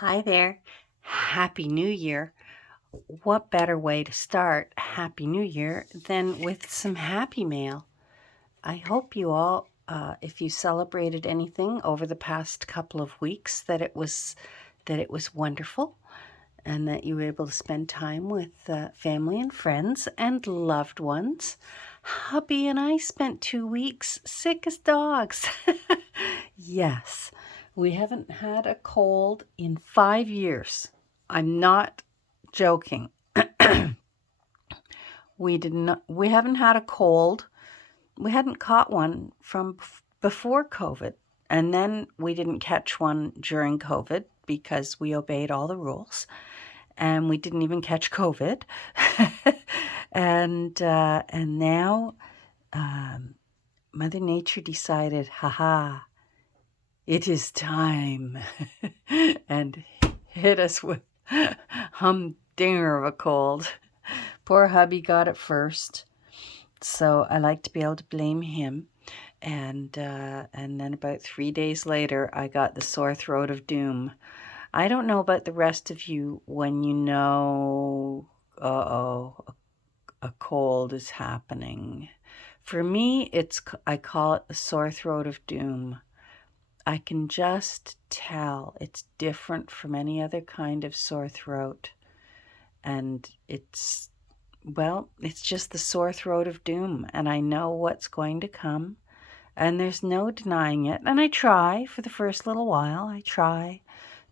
Hi there. Happy New Year. What better way to start Happy New Year than with some happy mail? I hope you all, if you celebrated anything over the past couple of weeks, that it was wonderful, and that you were able to spend time with family and friends and loved ones. Hubby and I spent 2 weeks sick as dogs. Yes, we haven't had a cold in 5 years. I'm not joking. We haven't had a cold. We hadn't caught one from before COVID. And then we didn't catch one during COVID because we obeyed all the rules. And we didn't even catch COVID. and now Mother Nature decided, haha, it is time, and hit us with humdinger of a cold. Poor hubby got it first, so I like to be able to blame him. And then about 3 days later, I got the sore throat of doom. I don't know about the rest of you when you know, a cold is happening. For me, I call it the sore throat of doom. I can just tell it's different from any other kind of sore throat. And it's just the sore throat of doom. And I know what's going to come. And there's no denying it. And I try for the first little while. I try,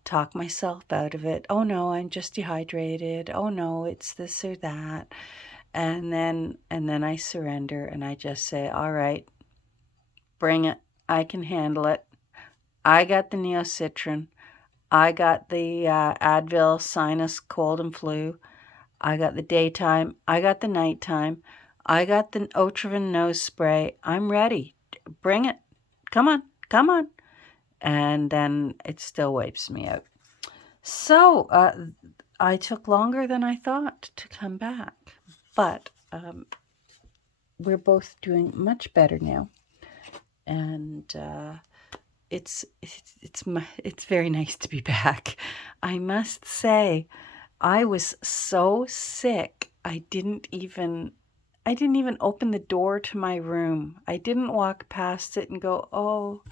talk myself out of it. Oh no, I'm just dehydrated. Oh no, it's this or that. And then I surrender and I just say, all right, bring it. I can handle it. I got the Neocitrin. I got the Advil sinus cold and flu. I got the daytime. I got the nighttime. I got the Otriven nose spray. I'm ready. Bring it. Come on. Come on. And then it still wipes me out. So I took longer than I thought to come back. But we're both doing much better now. And it's very nice to be back. I must say, I was so sick. I didn't even open the door to my room. I didn't walk past it and go, "Oh,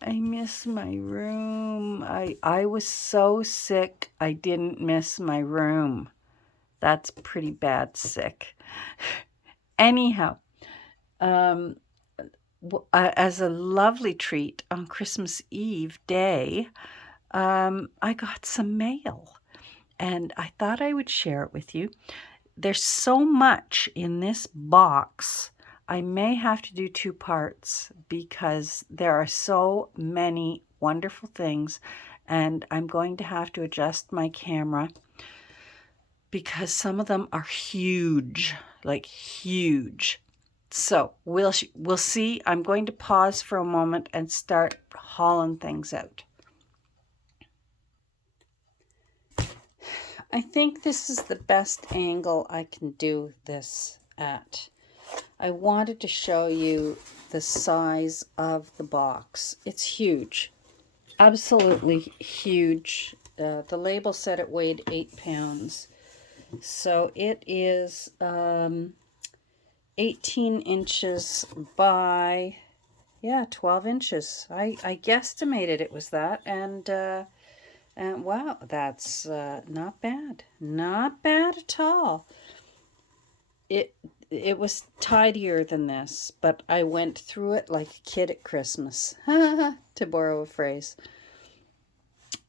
I miss my room." I was so sick. I didn't miss my room. That's pretty bad sick. Anyhow, as a lovely treat on Christmas Eve day, I got some mail, and I thought I would share it with you. There's so much in this box. I may have to do 2 parts because there are so many wonderful things, and I'm going to have to adjust my camera because some of them are huge, like huge. So we'll see. I'm going to pause for a moment and start hauling things out. I think this is the best angle I can do this at. I wanted to show you the size of the box. It's huge, absolutely huge. The label said it weighed 8 pounds. So it is 18 inches by, 12 inches. I guesstimated it was that, and wow, that's not bad. Not bad at all. It was tidier than this, but I went through it like a kid at Christmas, to borrow a phrase.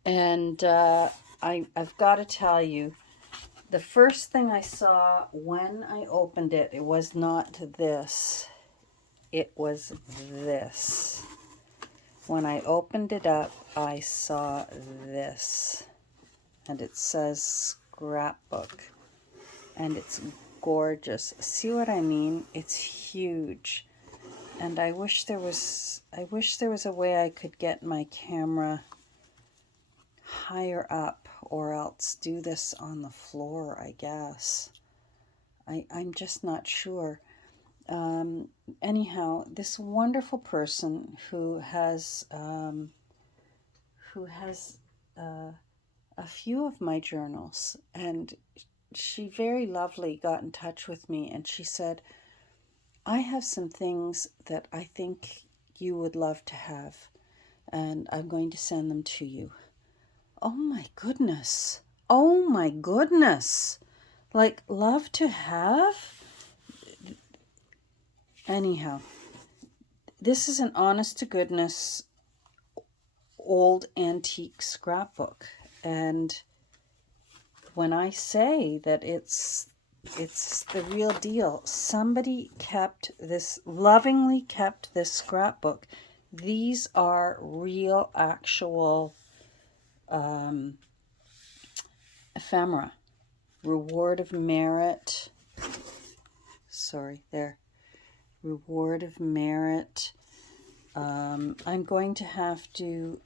And I've got to tell you, the first thing I saw when I opened it, it was not this. It was this. When I opened it up, I saw this. And it says scrapbook. And it's gorgeous. See what I mean? It's huge. And I wish there was a way I could get my camera higher up, or else do this on the floor, I guess. I'm just not sure. Anyhow, this wonderful person who has a a few of my journals, and she very lovely got in touch with me, and she said, I have some things that I think you would love to have, and I'm going to send them to you. Oh my goodness. Oh my goodness. Like, love to have? Anyhow, this is an honest to goodness old antique scrapbook, and when I say that it's the real deal, somebody lovingly kept this scrapbook. These are real, actual ephemera. Reward of merit. Sorry, there. Reward of merit. I'm going to have to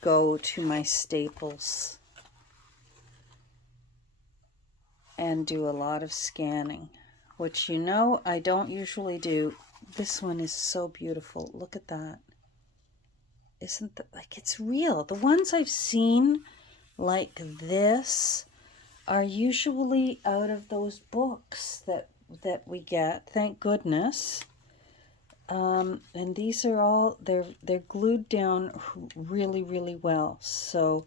go to my staples and do a lot of scanning, which I don't usually do. This one is so beautiful. Look at that. Isn't that, like, it's real. The ones I've seen like this are usually out of those books that we get, thank goodness. And these are all, they're glued down really, really well. So,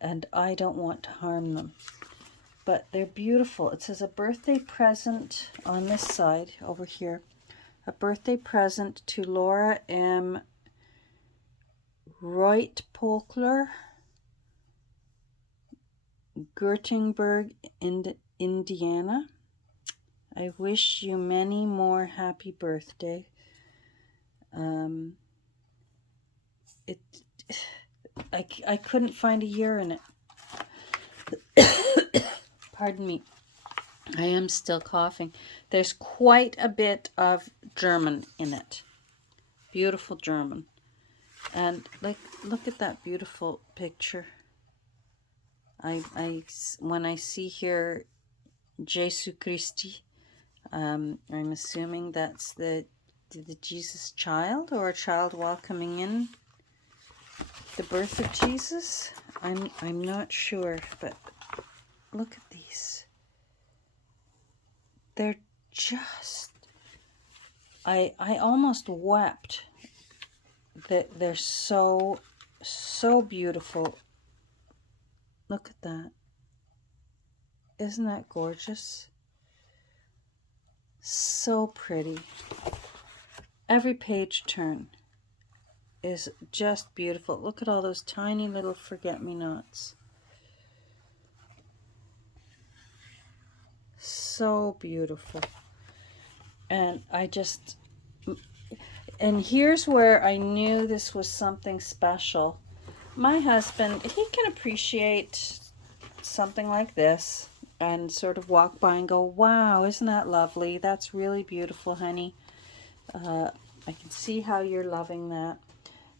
and I don't want to harm them. But they're beautiful. It says a birthday present on this side over here. A birthday present to Laura M. Reutpolkler, Gertingberg, Indiana. I wish you many more happy birthday. I couldn't find a year in it. Pardon me. I am still coughing. There's quite a bit of German in it. Beautiful German. And look at that beautiful picture. When I see here Jesu Christi, I'm assuming that's the Jesus child, or a child welcoming in the birth of Jesus. I'm not sure, but look at these. They're just, I almost wept. That they're so beautiful. Look at that. Isn't that gorgeous? So pretty. Every page turn is just beautiful. Look at all those tiny little forget-me-nots. So beautiful. And and here's where I knew this was something special. My husband, he can appreciate something like this and sort of walk by and go, wow, isn't that lovely? That's really beautiful, honey. I can see how you're loving that.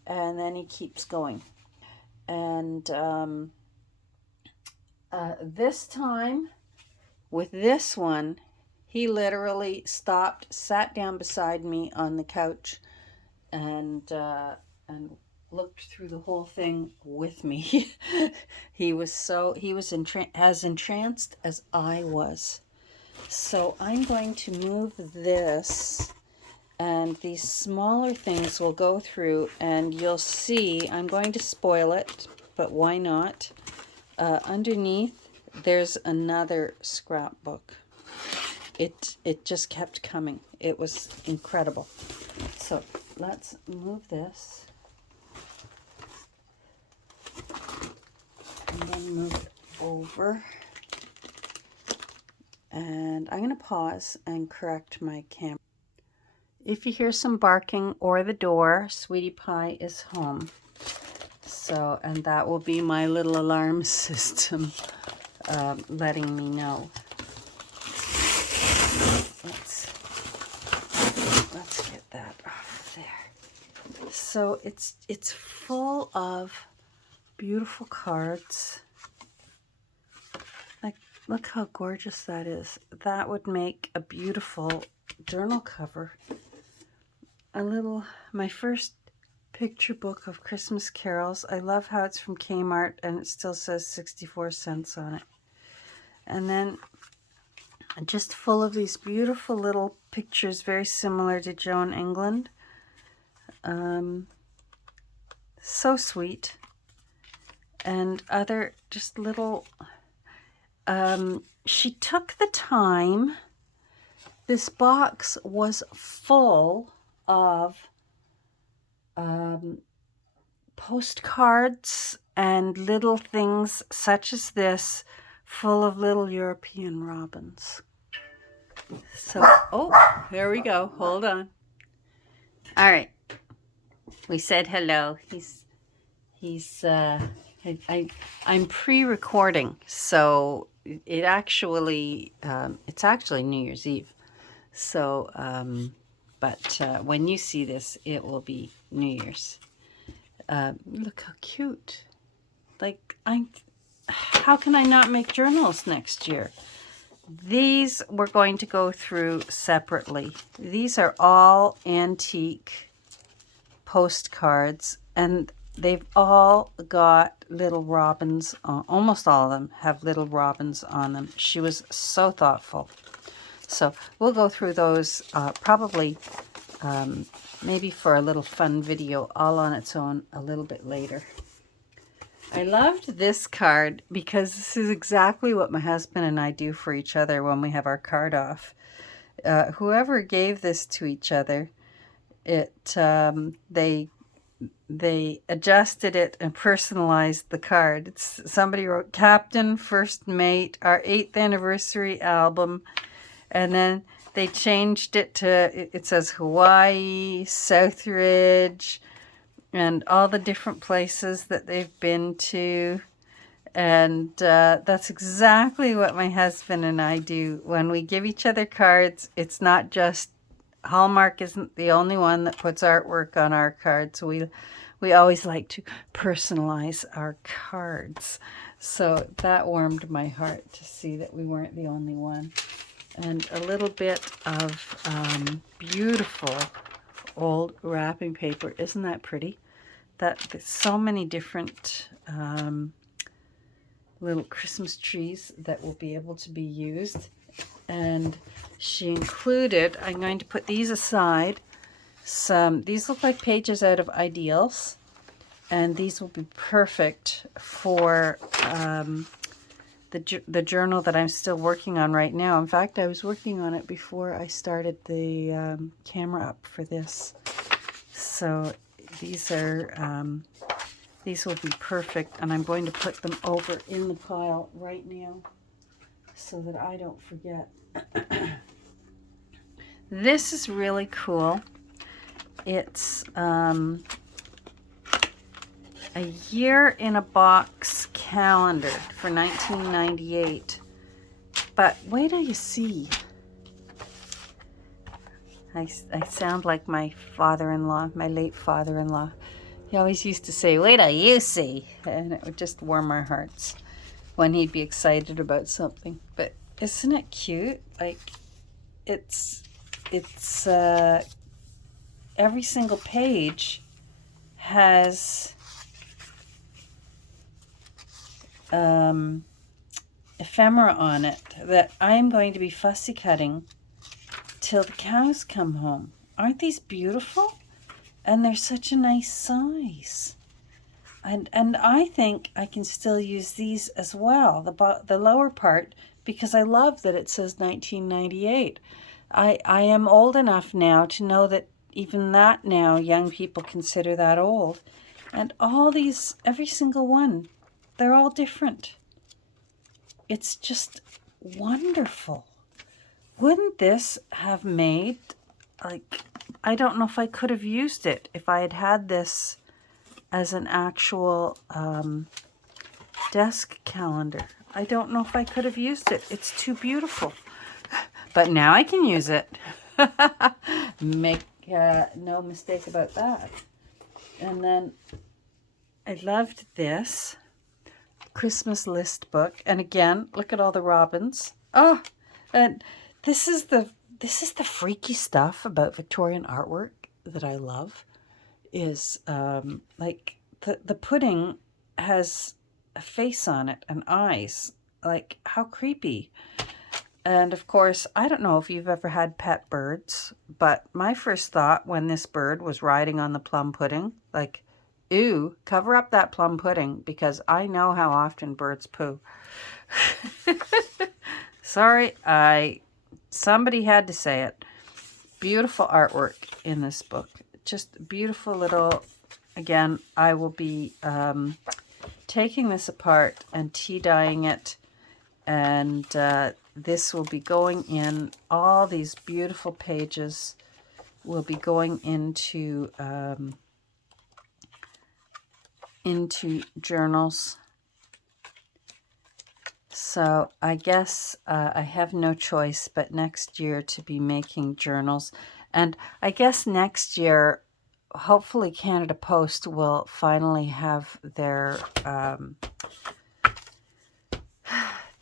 And then he keeps going. And this time, with this one, he literally stopped, sat down beside me on the couch, and looked through the whole thing with me. He was as entranced as I was. So I'm going to move this, and these smaller things will go through, and you'll see, I'm going to spoil it, but why not? Underneath, there's another scrapbook. It just kept coming. It was incredible. So let's move this. And then move it over. And I'm going to pause and correct my camera. If you hear some barking or the door, Sweetie Pie is home. So, and that will be my little alarm system letting me know. Let's get that off there. So it's full of beautiful cards. Like, look how gorgeous that is. That would make a beautiful journal cover. My first picture book of Christmas carols. I love how it's from Kmart and it still says 64 cents on it. And then just full of these beautiful little pictures, very similar to Joan England. So sweet. And other just little, she took the time. This box was full of postcards and little things such as this, full of little European robins. So, oh, there we go. Hold on. All right. We said hello. I'm pre-recording, so it's actually New Year's Eve. So, but when you see this, it will be New Year's. Look how cute. Like, how can I not make journals next year? These we're going to go through separately. These are all antique postcards, and they've all got little robins. Almost all of them have little robins on them. She was so thoughtful. So we'll go through those probably maybe for a little fun video all on its own a little bit later. I loved this card because this is exactly what my husband and I do for each other when we have our card off. Whoever gave this to each other, they adjusted it and personalized the card. Somebody wrote Captain, First Mate, our 8th anniversary album, and then they changed it to, it says Hawaii, Southridge, and all the different places that they've been to. And that's exactly what my husband and I do. When we give each other cards, it's not just, Hallmark isn't the only one that puts artwork on our cards. We always like to personalize our cards. So that warmed my heart to see that we weren't the only one. And a little bit of beautiful old wrapping paper. Isn't that pretty? There's so many different little Christmas trees that will be able to be used. And she included, I'm going to put these aside, these look like pages out of Ideals, and these will be perfect for the journal that I'm still working on right now. In fact, I was working on it before I started the camera up for this. So these will be perfect, and I'm going to put them over in the pile right now so that I don't forget. This is really cool. It's a year in a box calendar for 1998. But wait till you see. I sound like my father-in-law, my late father-in-law. He always used to say, wait till you see. And it would just warm our hearts when he'd be excited about something. But isn't it cute? Like, it's every single page has ephemera on it that I'm going to be fussy cutting till the cows come home. Aren't these beautiful? And they're such a nice size. And I think I can still use these as well, the lower part, because I love that it says 1998. I am old enough now to know that even that now young people consider that old. And all these, every single one, they're all different. It's just wonderful. Wouldn't this have made, like, I don't know if I could have used it if I had had this as an actual desk calendar. I don't know if I could have used it. It's too beautiful. But now I can use it. Make no mistake about that. And then I loved this Christmas list book. And again, look at all the robins. Oh, and this is the freaky stuff about Victorian artwork that I love. is like the pudding has a face on it and eyes. Like, how creepy. And of course, I don't know if you've ever had pet birds, but my first thought when this bird was riding on the plum pudding, like, ew, cover up that plum pudding, because I know how often birds poo. Sorry, somebody had to say it. Beautiful artwork in this book. Just beautiful little, again, I will be taking this apart and tea dyeing it, and this will be going in, all these beautiful pages will be going into journals. So I guess I have no choice but next year to be making journals. And I guess next year, hopefully Canada Post will finally have their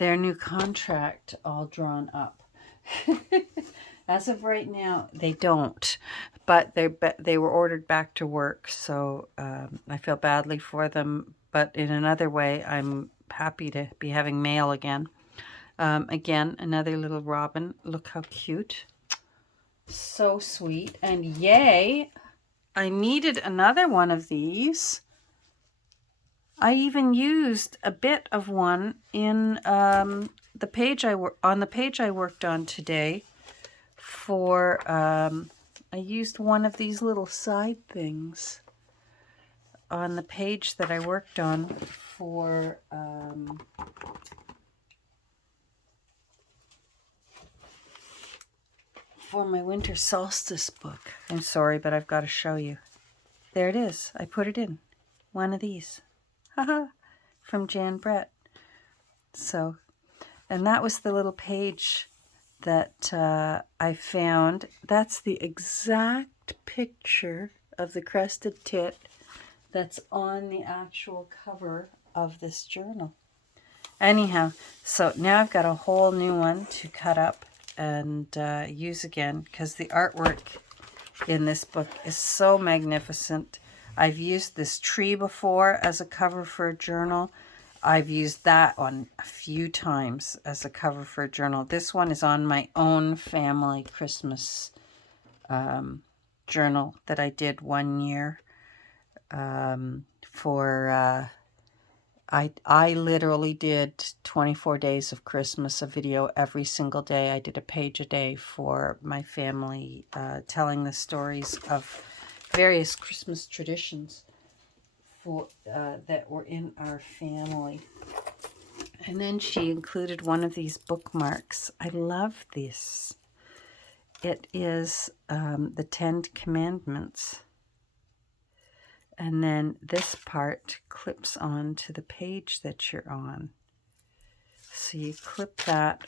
new contract all drawn up. As of right now, they don't, but they were ordered back to work, so I feel badly for them, but in another way, I'm happy to be having mail again. Again, another little robin. Look how cute. So sweet. And yay, I needed another one of these. I even used a bit of one in the page I worked on today. For I used one of these little side things on the page that I worked on for my winter solstice book. I'm sorry, but I've got to show you. There it is. I put it in. One of these. Haha. From Jan Brett. So, and that was the little page that I found. That's the exact picture of the crested tit that's on the actual cover of this journal. Anyhow, so now I've got a whole new one to cut up and use again, because the artwork in this book is so magnificent. I've used this tree before as a cover for a journal. I've used that one a few times as a cover for a journal. This one is on my own family Christmas journal that I did one year for... I literally did 24 days of Christmas, a video every single day. I did a page a day for my family, telling the stories of various Christmas traditions for that were in our family. And then she included one of these bookmarks. I love this. It is the 10 Commandments. And then this part clips on to the page that you're on. So you clip that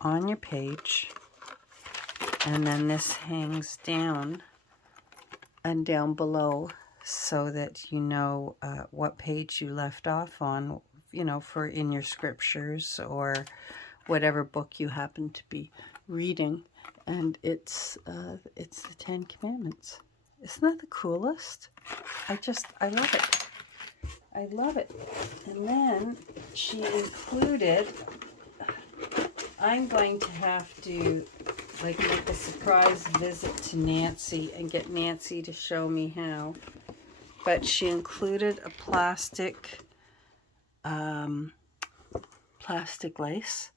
on your page, and then this hangs down and down below so that you know what page you left off on, you know, for in your scriptures or whatever book you happen to be reading. And it's the 10 Commandments. Isn't that the coolest? I love it. I love it. And then she included, I'm going to have to like make a surprise visit to Nancy and get Nancy to show me how. But she included a plastic lace.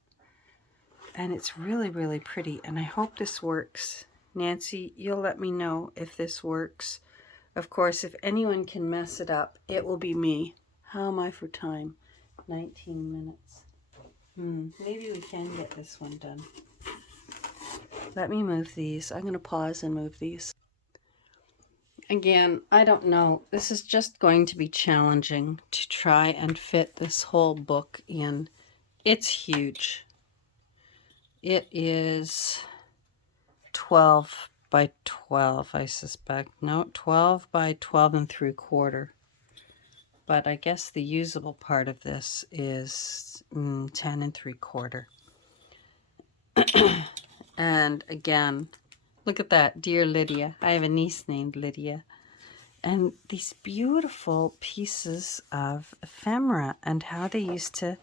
And it's really, really pretty. And I hope this works. Nancy, you'll let me know if this works. Of course, if anyone can mess it up, it will be me. How am I for time? 19 minutes. Maybe we can get this one done. Let me move these. I'm going to pause and move these. Again, I don't know. This is just going to be challenging to try and fit this whole book in. It's huge. It is 12 by 12, I suspect. No, 12 by 12 and 3/4. But I guess the usable part of this is 10 and 3/4. And again, Look at that, dear Lydia. I have a niece named Lydia. And these beautiful pieces of ephemera and how they used to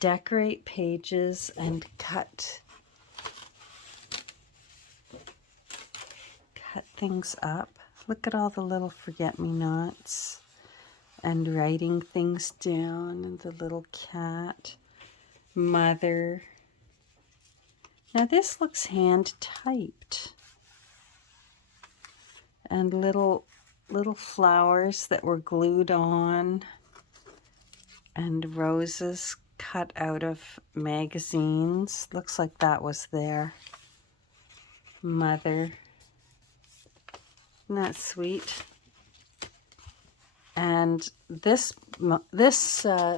decorate pages and cut things up. Look at all the little forget-me-nots and writing things down, and the little cat, mother. Now this looks hand typed, and little flowers that were glued on, and roses cut out of magazines. Looks like that was their mother. Isn't that sweet? And this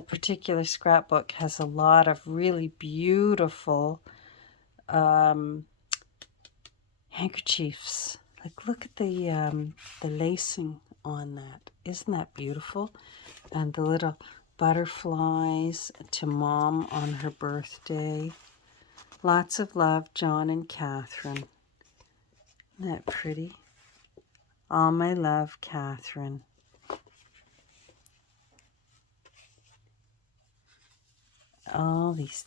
particular scrapbook has a lot of really beautiful handkerchiefs. Like, look at the lacing on that. Isn't that beautiful? And the little butterflies to Mom on her birthday. Lots of love, John and Catherine. Isn't that pretty? All my love, Catherine. All these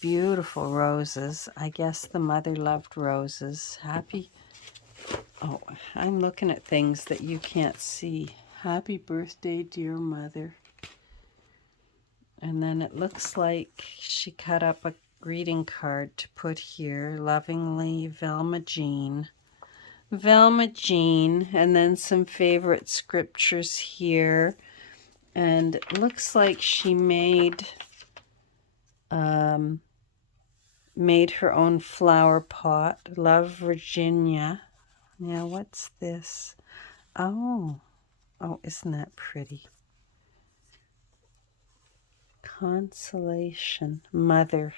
beautiful roses. I guess the mother loved roses. Happy... Oh, I'm looking at things that you can't see. Happy birthday, dear mother. And then it looks like she cut up a greeting card to put here. Lovingly, Velma Jean. Velma Jean. And then some favorite scriptures here. And it looks like she made her own flower pot. Love, Virginia. Now, what's this? Oh, isn't that pretty? Consolation, mother.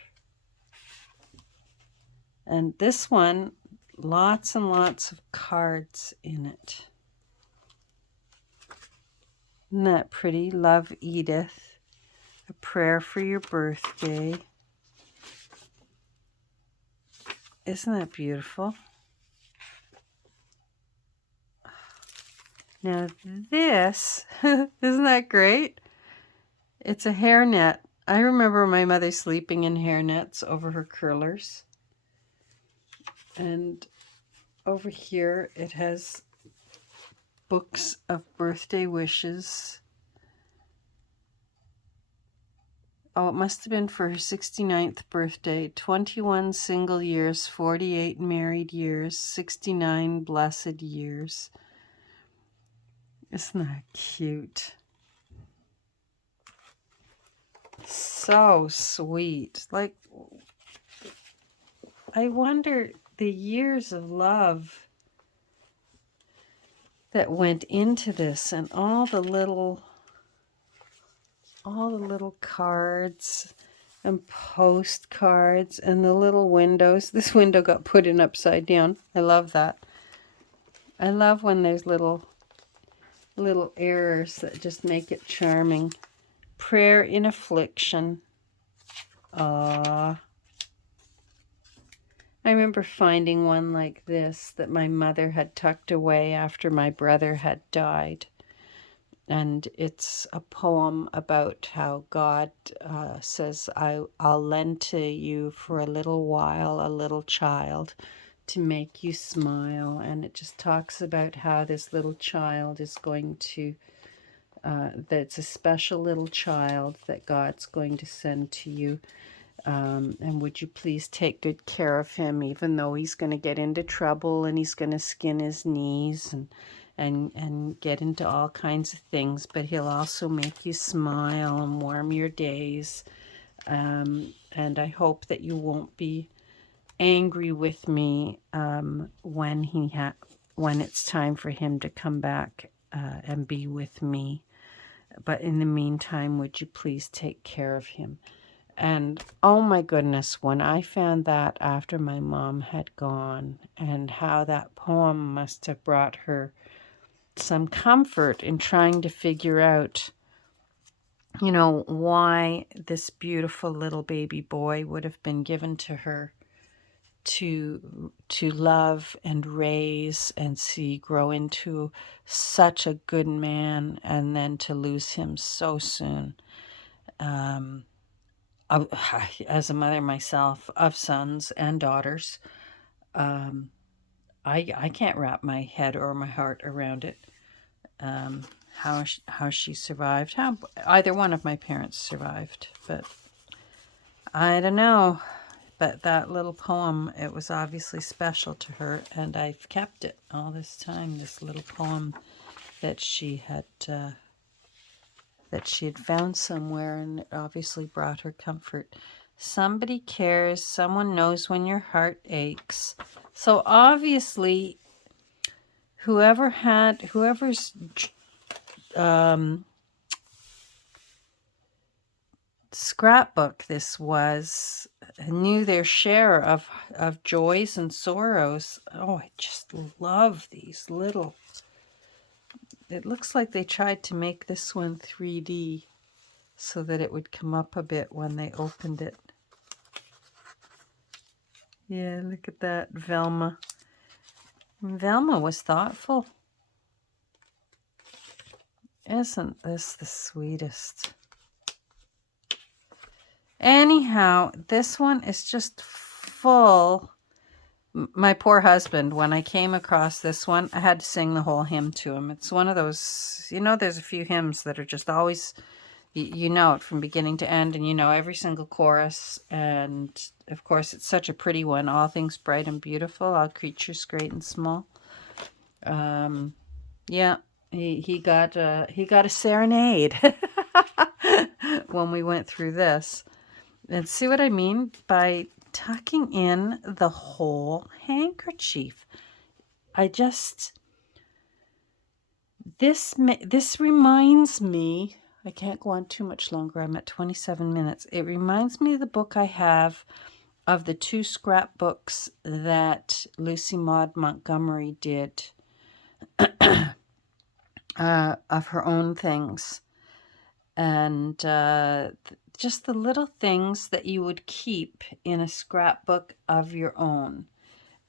And this one, lots and lots of cards in it. Isn't that pretty? Love, Edith. A prayer for your birthday. Isn't that beautiful? Now this, isn't that great? It's a hairnet. I remember my mother sleeping in hairnets over her curlers. And over here it has books of birthday wishes. Oh, it must have been for her 69th birthday. 21 single years, 48 married years, 69 blessed years. Isn't that cute? So sweet. Like, I wonder the years of love that went into this, and all the little cards and postcards and the little windows. This window got put in upside down. I love that. I love when there's little errors that just make it charming. Prayer in affliction. Aww. I remember finding one like this that my mother had tucked away after my brother had died. And it's a poem about how God says, I'll lend to you for a little while a little child to make you smile. And it just talks about how this little child is going to, that's a special little child that God's going to send to you. And would you please take good care of him, even though he's going to get into trouble and he's going to skin his knees and get into all kinds of things, but he'll also make you smile and warm your days. And I hope that you won't be angry with me when it's time for him to come back and be with me. But in the meantime, would you please take care of him? And oh my goodness, when I found that after my mom had gone, and how that poem must have brought her some comfort in trying to figure out, you know, why this beautiful little baby boy would have been given to her to love and raise and see grow into such a good man, and then to lose him so soon. As a mother myself of sons and daughters, I can't wrap my head or my heart around it. How she survived, how either one of my parents survived, but I don't know. But that little poem, it was obviously special to her, and I've kept it all this time. This little poem that she had found somewhere, and it obviously brought her comfort. Somebody cares. Someone knows when your heart aches. So obviously, whoever's scrapbook this was, knew their share of joys and sorrows. Oh, I just love these little. It looks like they tried to make this one 3D so that it would come up a bit when they opened it. Yeah, look at that, Velma. Velma was thoughtful. Isn't this the sweetest? Anyhow, this one is just full. My poor husband, when I came across this one, I had to sing the whole hymn to him. It's one of those, there's a few hymns that are just always, you know it from beginning to end, and you know every single chorus. And of course, it's such a pretty one. All things bright and beautiful, all creatures great and small. Yeah, he got a serenade when we went through this. And see what I mean by tucking in the whole handkerchief. This reminds me, I can't go on too much longer. I'm at 27 minutes. It reminds me of the book I have of the 2 scrapbooks that Lucy Maud Montgomery did of her own things. And just the little things that you would keep in a scrapbook of your own.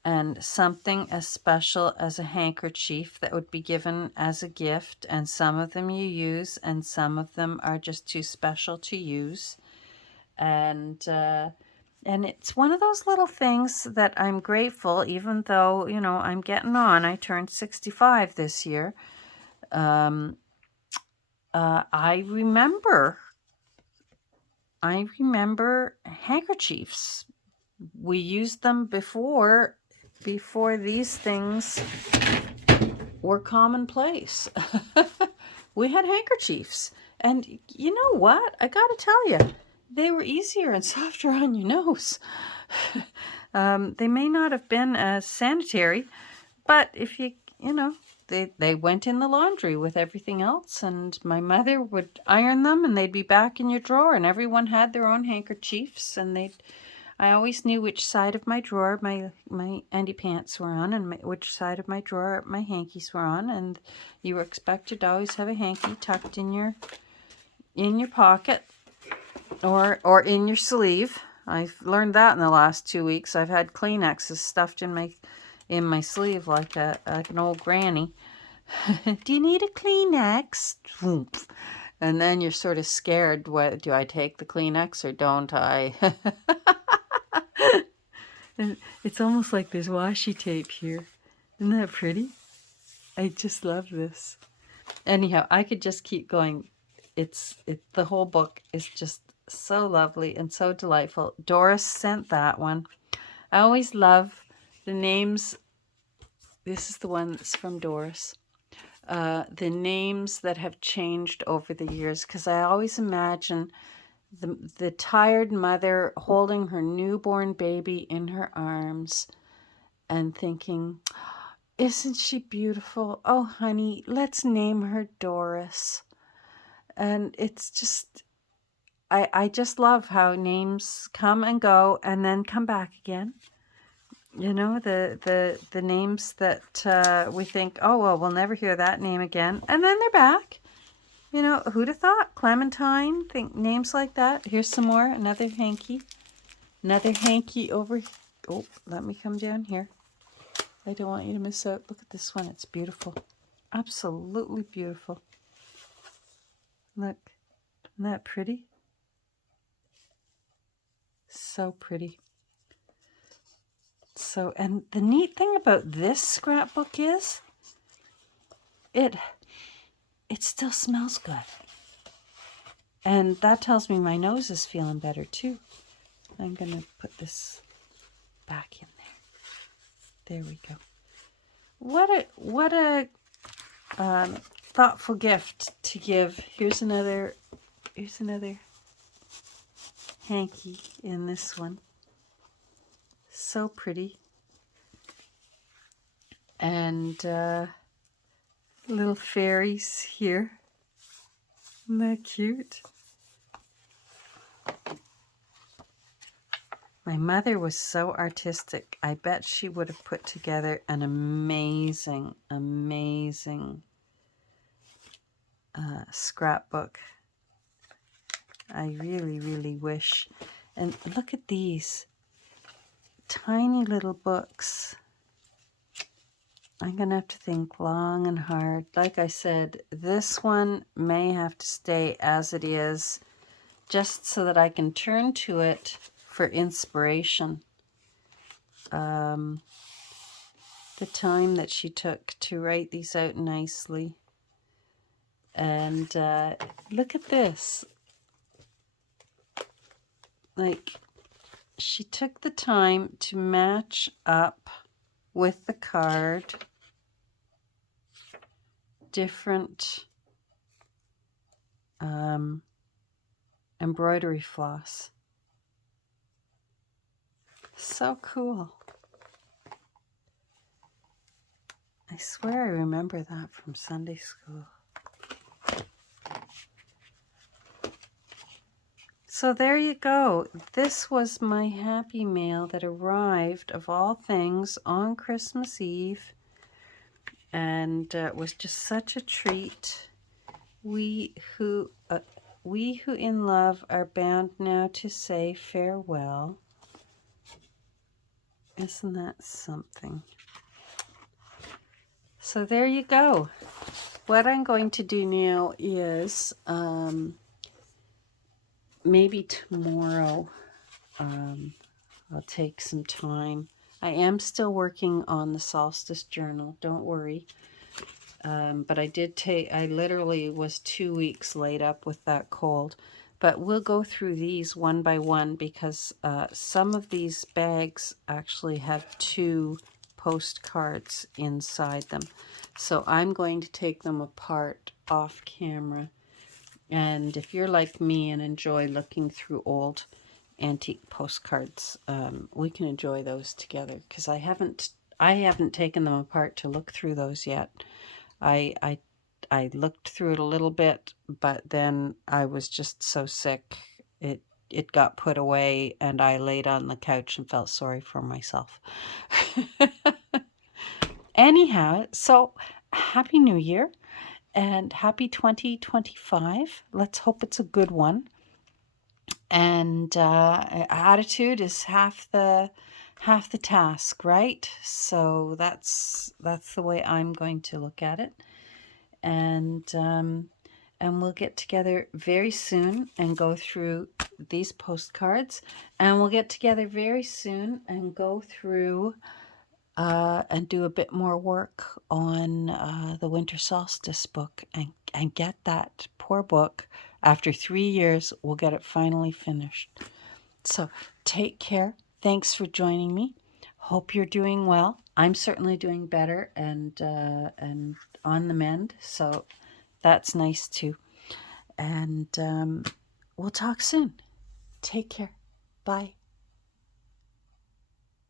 And something as special as a handkerchief that would be given as a gift. And some of them you use, and some of them are just too special to use. And it's one of those little things that I'm grateful, even though, I'm getting on. I turned 65 this year. I remember handkerchiefs. We used them before these things were commonplace. We had handkerchiefs. And you know what? I got to tell you, they were easier and softer on your nose. They may not have been as sanitary, but if they went in the laundry with everything else, and my mother would iron them, and they'd be back in your drawer, and everyone had their own handkerchiefs, and I always knew which side of my drawer my Andy pants were on, and which side of my drawer my hankies were on, and you were expected to always have a hanky tucked in your pocket or in your sleeve. I've learned that in the last 2 weeks. I've had Kleenexes stuffed in my sleeve like an old granny. Do you need a Kleenex? And then you're sort of scared. What, do I take the Kleenex or don't I? It's almost like there's washi tape here. Isn't that pretty? I just love this. Anyhow, I could just keep going. The whole book is just so lovely and so delightful. Doris sent that one. I always love the names. This is the one that's from Doris. The names that have changed over the years, because I always imagine the tired mother holding her newborn baby in her arms and thinking, isn't she beautiful? Oh, honey, let's name her Doris. And it's just, I just love how names come and go and then come back again. The names that we think, oh, well, we'll never hear that name again. And then they're back. Who'd have thought? Clementine, think names like that. Here's some more, another hanky over Oh, let me come down here. I don't want you to miss out. Look at this one. It's beautiful. Absolutely beautiful. Look. Isn't that pretty? So pretty. So, and the neat thing about this scrapbook is it still smells good. And that tells me my nose is feeling better too. I'm going to put this back in there. There we go. What a thoughtful gift to give. Here's another hanky in this one. So pretty. And little fairies here. Isn't that cute? My mother was so artistic. I bet she would have put together an amazing, amazing scrapbook. I really, really wish. And look at these tiny little books. I'm going to have to think long and hard. Like I said, this one may have to stay as it is, just so that I can turn to it for inspiration. The time that she took to write these out nicely. And look at this. Like, she took the time to match up with the card different embroidery floss. So cool. I swear I remember that from Sunday school. So there you go. This was my happy mail that arrived, of all things, on Christmas Eve. And it was just such a treat. We who in love are bound now to say farewell. Isn't that something? So there you go. What I'm going to do now is maybe tomorrow I'll take some time. I am still working on the solstice journal, don't worry. But I literally was 2 weeks laid up with that cold. But we'll go through these one by one because some of these bags actually have 2 postcards inside them. So I'm going to take them apart off camera. And if you're like me and enjoy looking through old antique postcards, we can enjoy those together, because I haven't taken them apart to look through those yet. I looked through it a little bit, but then I was just so sick. It got put away, and I laid on the couch and felt sorry for myself. Anyhow, so Happy New Year and happy 2025. Let's hope it's a good one. And attitude is half the task, right? So that's the way I'm going to look at it. And we'll get together very soon and go through these postcards. And we'll get together very soon and go through and do a bit more work on the Winter Solstice book and get that poor book. After 3 years, we'll get it finally finished. So take care. Thanks for joining me. Hope you're doing well. I'm certainly doing better and on the mend. So that's nice too. And we'll talk soon. Take care. Bye.